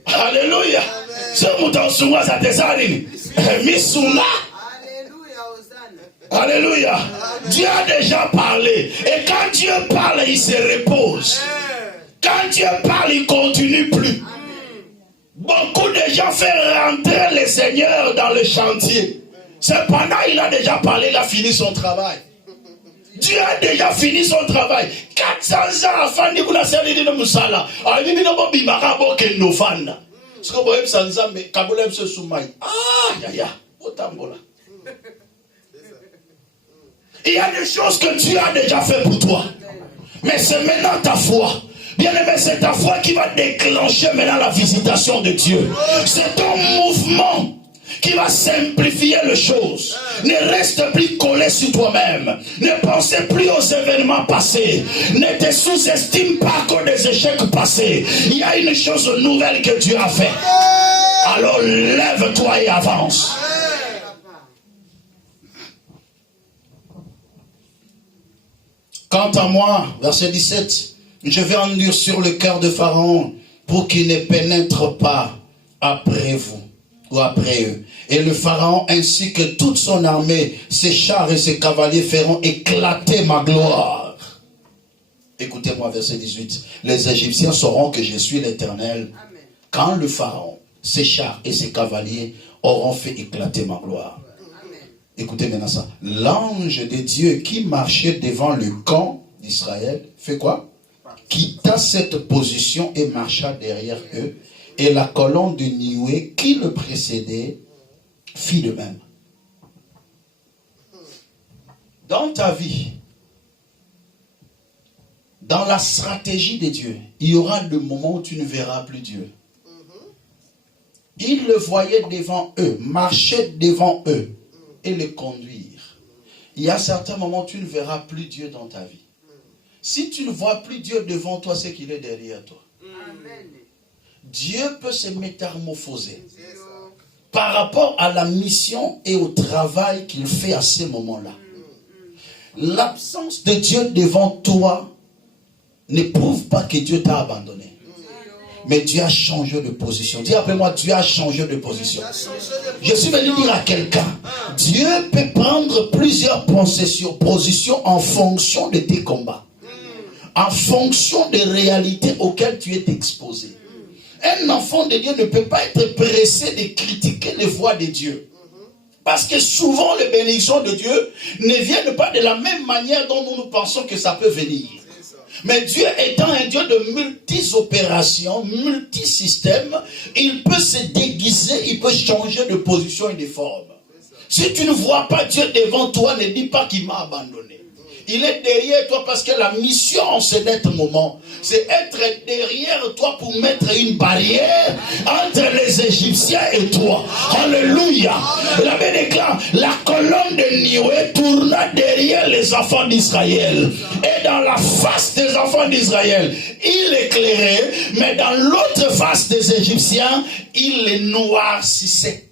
Alléluia. Ce mouton sunga ça te sali. Misunga. Alléluia. Dieu a déjà parlé. Et quand Dieu parle, il se repose. Quand Dieu parle, il ne continue plus. Beaucoup de gens font rentrer les seigneurs dans le chantier. Cependant, il a déjà parlé, il a fini son travail. Dieu a déjà fini son travail. 400 ans avant de la série de Moussala. Ah, il dit non, bimara boke no fanda. Ce que vous voyez, c'est ça, mais kabolem se soumay. Ah, ya, otambola. Il y a des choses que Dieu a déjà fait pour toi. Mais c'est maintenant ta foi. Bien aimé, c'est ta foi qui va déclencher maintenant la visitation de Dieu. C'est ton mouvement qui va simplifier les choses. Ne reste plus collé sur toi-même. Ne pensez plus aux événements passés. Ne te sous-estime pas à cause des échecs passés. Il y a une chose nouvelle que Dieu a fait. Alors lève-toi et avance. Quant à moi, verset 17, je vais endurcir le cœur de Pharaon pour qu'il ne pénètre pas après vous ou après eux. Et le Pharaon ainsi que toute son armée, ses chars et ses cavaliers feront éclater ma gloire. Écoutez-moi, verset 18. Les Égyptiens sauront que je suis l'Éternel quand le Pharaon, ses chars et ses cavaliers auront fait éclater ma gloire. Écoutez maintenant ça. L'ange de Dieu qui marchait devant le camp d'Israël, fait quoi? Quitta cette position et marcha derrière eux. Et la colonne de nuée qui le précédait fit de même. Dans ta vie, dans la stratégie de Dieu, il y aura le moment où tu ne verras plus Dieu. Il le voyait devant eux, marchait devant eux et les conduire. Il y a certains moments où tu ne verras plus Dieu dans ta vie. Si tu ne vois plus Dieu devant toi, c'est qu'il est derrière toi. Amen. Dieu peut se métamorphoser par rapport à la mission et au travail qu'il fait à ce moment-là. L'absence de Dieu devant toi ne prouve pas que Dieu t'a abandonné. Mais Dieu a changé de position. Dis après moi, Dieu a changé de position. Je suis venu dire à quelqu'un, Dieu peut prendre plusieurs positions en fonction de tes combats. En fonction des réalités auxquelles tu es exposé. Un enfant de Dieu ne peut pas être pressé de critiquer les voies de Dieu. Parce que souvent les bénédictions de Dieu ne viennent pas de la même manière dont nous pensons que ça peut venir. Mais Dieu étant un Dieu de multi-opérations, multi-systèmes, il peut se déguiser, il peut changer de position et de forme. Si tu ne vois pas Dieu devant toi, ne dis pas qu'il m'a abandonné. Il est derrière toi parce que la mission en ce net moment, c'est être derrière toi pour mettre une barrière entre les Égyptiens et toi. Alléluia. La Bible déclare, la colonne de nuée tourna derrière les enfants d'Israël. Et dans la face des enfants d'Israël, il éclairait, mais dans l'autre face des Égyptiens, il les noircissait.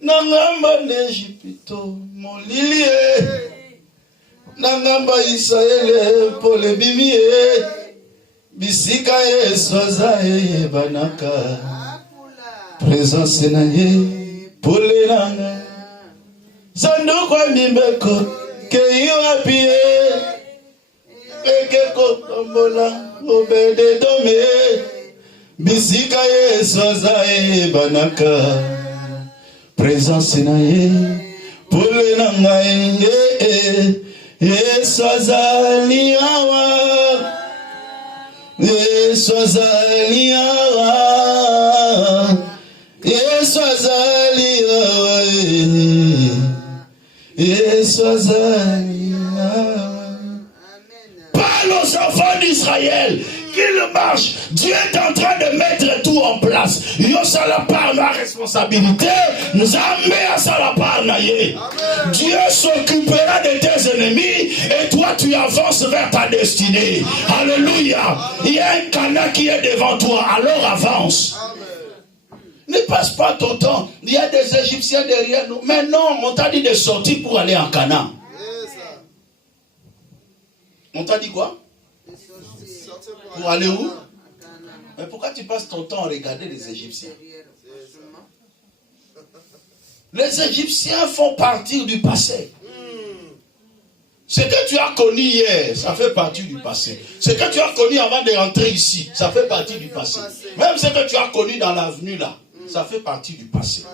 Nangamba l'Égypto, mon lilie, Nangamba Israël, pour le bimie, Bisika e soza e banaka, présence naye, pour les nanga, Sandukwa mimbeko, ke yuapie, Ekeko tombola, obede dome, Bisika e soza e banaka, présence naye pour le nangaye eswazali awa eswazali awa eswazali awa eswazali awa. Parle aux enfants d'Israël qu'ils marchent. Dieu est en train de mettre tout en place. Yo ça la part la responsabilité. Nous avons à ça la part. Dieu s'occupera de tes ennemis et toi tu avances vers ta destinée. Alléluia. Il y a un Canaan qui est devant toi. Alors avance. Ne passe pas ton temps. Il y a des Égyptiens derrière nous. Mais non, on t'a dit de sortir pour aller en Canaan. On t'a dit quoi? Pour aller où? Mais pourquoi tu passes ton temps à regarder les Égyptiens? Les Égyptiens font partie du passé. Ce que tu as connu hier, ça fait partie du passé. Ce que tu as connu avant de rentrer ici, ça fait partie du passé. Même ce que tu as connu dans l'avenue là, ça fait partie du passé.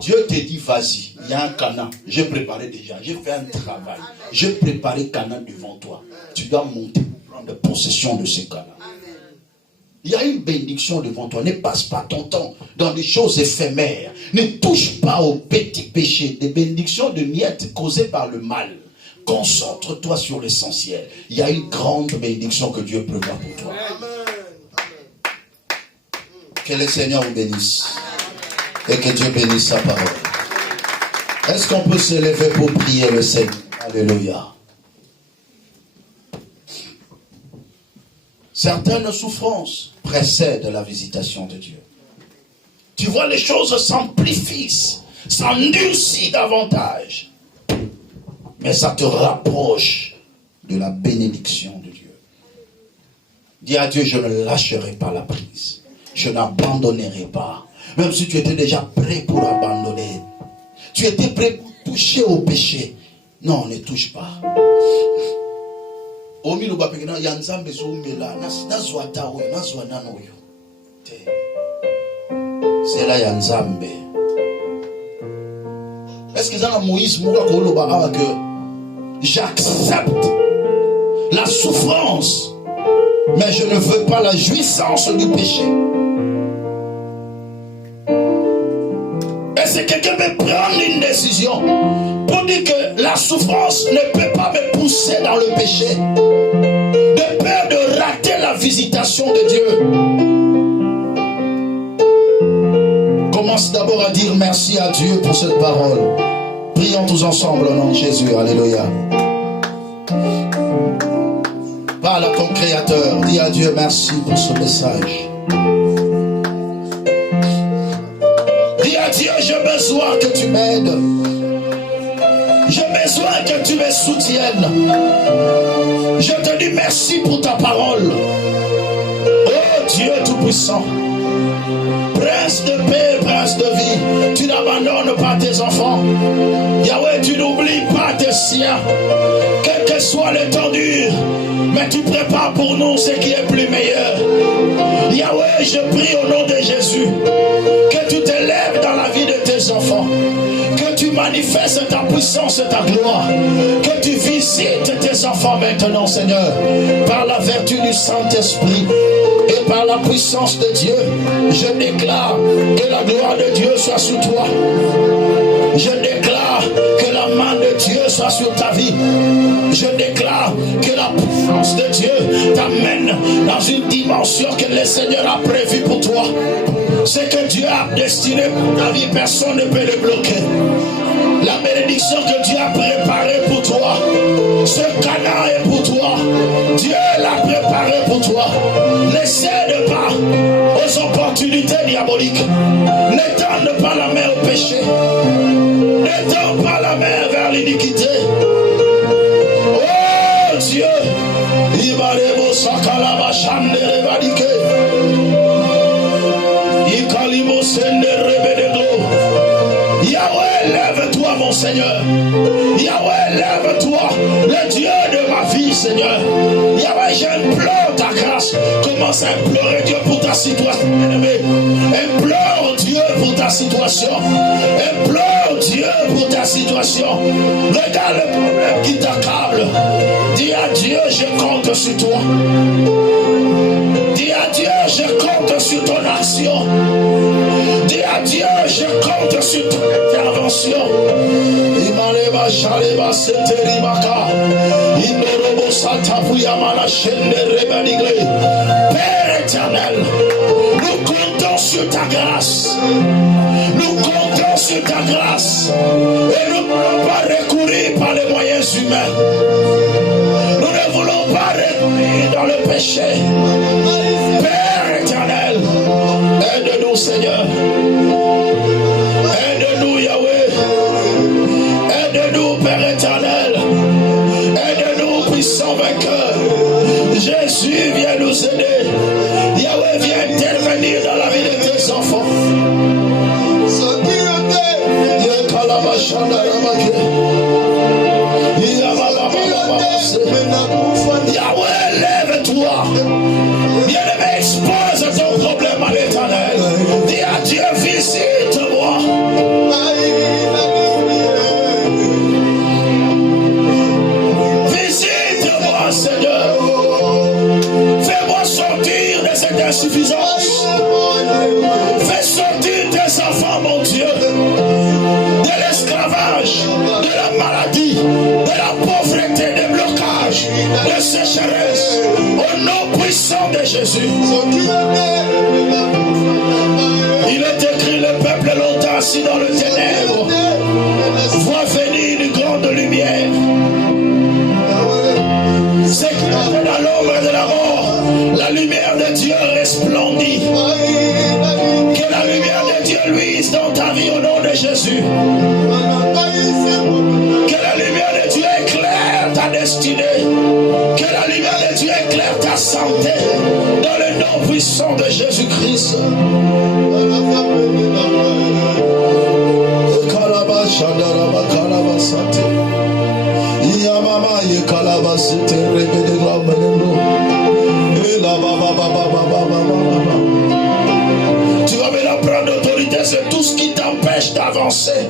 Dieu te dit, vas-y, il y a un Canaan. J'ai préparé déjà, j'ai fait un travail. J'ai préparé Canaan devant toi. Tu dois monter pour prendre possession de ce Canaan. Il y a une bénédiction devant toi. Ne passe pas ton temps dans des choses éphémères. Ne touche pas aux petits péchés, des bénédictions de miettes causées par le mal. Concentre-toi sur l'essentiel. Il y a une grande bénédiction que Dieu prévoit pour toi. Que le Seigneur vous bénisse. Et que Dieu bénisse sa parole. Est-ce qu'on peut s'élever pour prier le Seigneur? Alléluia. Certaines souffrances précèdent la visitation de Dieu. Tu vois, les choses s'amplifient, s'endurcissent davantage. Mais ça te rapproche de la bénédiction de Dieu. Dis à Dieu, je ne lâcherai pas la prise. Je n'abandonnerai pas. Même si tu étais déjà prêt pour abandonner. Tu étais prêt pour toucher au péché. Non, ne touche pas. C'est là Yanzambe. Est-ce que ça Moïse que j'accepte la souffrance, mais je ne veux pas la jouissance du péché? Est-ce que quelqu'un peut prendre une décision pour dire que la souffrance ne peut pas me pousser dans le péché, de peur de rater la visitation de Dieu? Commence d'abord à dire merci à Dieu pour cette parole. Prions tous ensemble au nom de Jésus. Alléluia. Parle à ton Créateur. Dis à Dieu merci pour ce message. Dis à Dieu, j'ai besoin que tu m'aides. J'ai besoin que tu me soutiennes. Je te dis merci pour ta parole. Oh Dieu Tout-Puissant, Prince de paix, Prince de vie, tu n'abandonnes pas tes enfants. Yahweh, tu n'oublies pas tes siens. Quelle que soit l'étendue, mais tu prépares pour nous ce qui est plus meilleur. Yahweh, je prie au nom de Jésus que tu t'élèves dans la vie de tes enfants, que tu manifestes ta puissance et ta gloire, que tu visites tes enfants maintenant, Seigneur, par la vertu du Saint-Esprit et par la puissance de Dieu. Je déclare que la gloire de Dieu soit sur toi. Je déclare que la main de Dieu soit sur ta vie. Je déclare que la puissance de Dieu t'amène dans une dimension que le Seigneur a prévue pour toi. Ce que Dieu a destiné pour ta vie, personne ne peut le bloquer. La bénédiction que Dieu a préparée pour toi, ce Canaan est pour toi. Dieu l'a préparé pour toi. Ne cède pas aux opportunités diaboliques. Ne tende pas la main au péché. Ne tends pas la main vers l'iniquité. Oh Dieu, Ibarebo Sakalaba Chandere Badike, Ikalimo Sende Rebedego. Yahweh, lève-toi, mon Seigneur. Yahweh, lève-toi, le Dieu de ma vie, Seigneur. Yahweh, j'implore ta grâce. Commence à implorer Dieu pour ta situation, bien-aimé. Implore Dieu pour ta situation. Implore Dieu pour ta situation. Regarde le problème qui t'accable. Dis à Dieu, je compte sur toi. Dis à Dieu, je compte sur ton action. Dis à Dieu, je compte sur ton intervention. Imaleba Shaleba Seterimaka Indorobo Satapuyamana Shende Rebanigle. Père éternel, nous comptons sur ta grâce. Nous comptons sur ta grâce. Et nous ne voulons pas recourir par les moyens humains. Nous ne voulons pas recourir dans le péché. Père éternel, aide-nous, Seigneur. Aide-nous, Yahweh. Aide-nous, Père éternel. Aide-nous, puissant vainqueur. Jésus, viens nous aider. Yahweh, viens intervenir dans la vie de tes enfants. Yahweh, lève-toi. Bien-aimé, expose ton problème à l'Éternel. Dis à Dieu, visite-moi. Visite-moi, Seigneur. Fais-moi sortir de cette insuffisance. Fais sortir tes enfants, mon Dieu, de l'esclavage, de la maladie, de la pauvreté, des blocages, de sécheresse, au nom puissant de Jésus. Il est écrit, le peuple longtemps assis dans le ténèbre voit venir une grande lumière. C'est qui est dans l'ombre de la mort, la lumière de Dieu resplendit. Que la lumière de Dieu luise dans ta vie au nom de Jésus. Que la lumière de Dieu éclaire ta destinée. Que la lumière de Dieu éclaire ta santé. Dans le nom puissant de Jésus-Christ. Tu vas maintenant prendre l'autorité sur tout ce qui t'empêche d'avancer.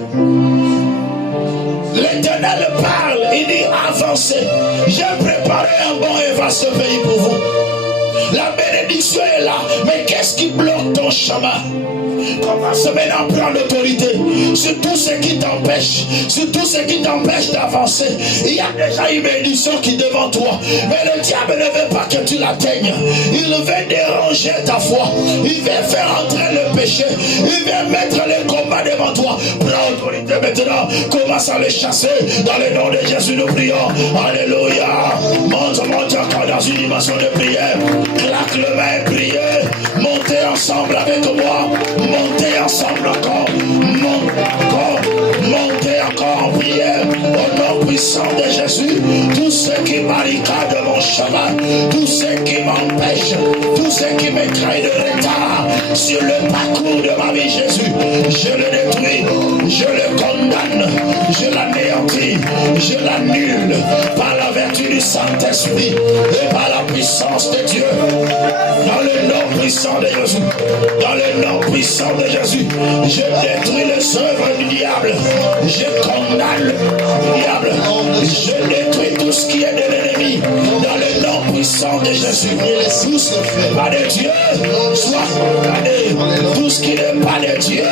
L'Éternel parle, il dit avancez. J'ai préparé un bon et vaste pays pour vous. La bénédiction est là, mais qu'est-ce qui bloque ton chemin? Commence maintenant à prendre l'autorité sur tout ce qui t'empêche, d'avancer. Il y a déjà une bénédiction qui est devant toi, mais le diable ne veut pas que tu l'atteignes. Il veut déranger ta foi, il veut faire entrer le péché, il veut mettre le combat devant toi. Prends l'autorité maintenant, commence à le chasser dans le nom de Jésus. Nous prions. Alléluia. Monte encore dans une dimension de prière. Claque le main, priez. Montez ensemble avec moi. Montez ensemble encore. Montez encore en prière. Au nom puissant de Jésus. Tout ce qui barricade mon chemin, tout ce qui m'empêche, tout ce qui me crée de retard sur le parcours de ma vie, Jésus, je le détruis, je le condamne, je l'anéantis, je l'annule par la vertu du Saint-Esprit et par la puissance de Dieu. Dans le nom puissant de Jésus, dans le nom puissant de Jésus, je détruis les œuvres du diable, je condamne le diable, je détruis tout ce qui est de l'ennemi. Dans le nom puissant de Jésus, tout ce qui n'est pas de Dieu soit condamné, tout ce qui n'est pas de Dieu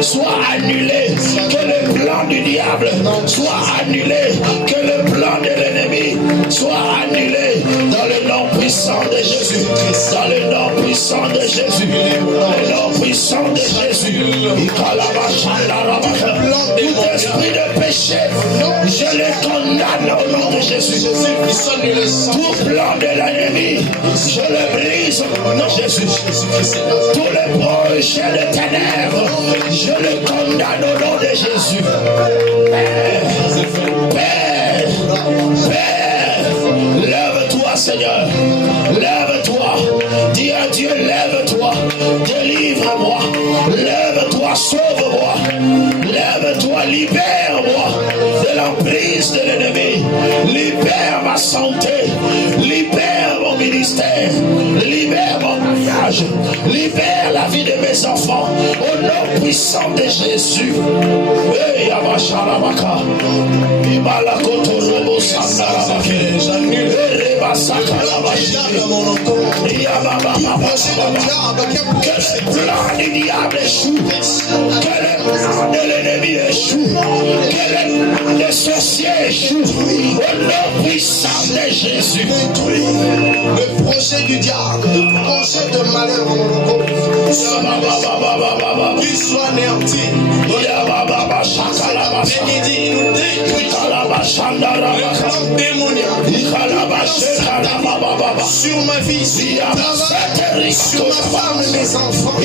soit annulé, que le plan du diable soit annulé, que le plan de l'ennemi soit annulé. Dans le nom puissant de Jésus, dans le nom puissant de Jésus, dans le nom puissant de Jésus, tout esprit de péché, je le condamne au nom de Jésus. Tout plan de l'ennemi, je le brise au nom de Jésus. Tous les projets de ténèbres, je le condamne au nom de Jésus. Père, lève-toi, Seigneur, lève-toi. Dis à Dieu, lève-toi, délivre-moi, lève-toi, sauve-moi, lève-toi, libère-moi de l'emprise de l'ennemi, libère ma santé, libère mon ministère, libère mon mariage, libère la vie de mes enfants, au nom puissant de Jésus. Que le plan du diable échoue, que le plan de l'ennemi échoue, que le plan des sorciers échoue, au nom puissant de Jésus. Le projet du diable, le projet de malheur, qu'il soit néanti. Bénédit, nous détruisons le plan démoniaque sur ma vie, sur ma femme et mes enfants,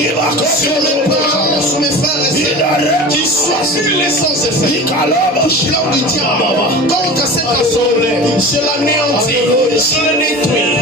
sur mes parents, sur mes frères et sœurs, qui soient sur l'essence de faire. Le plan du diable contre cette assemblée, je l'anéantis, je le détruis.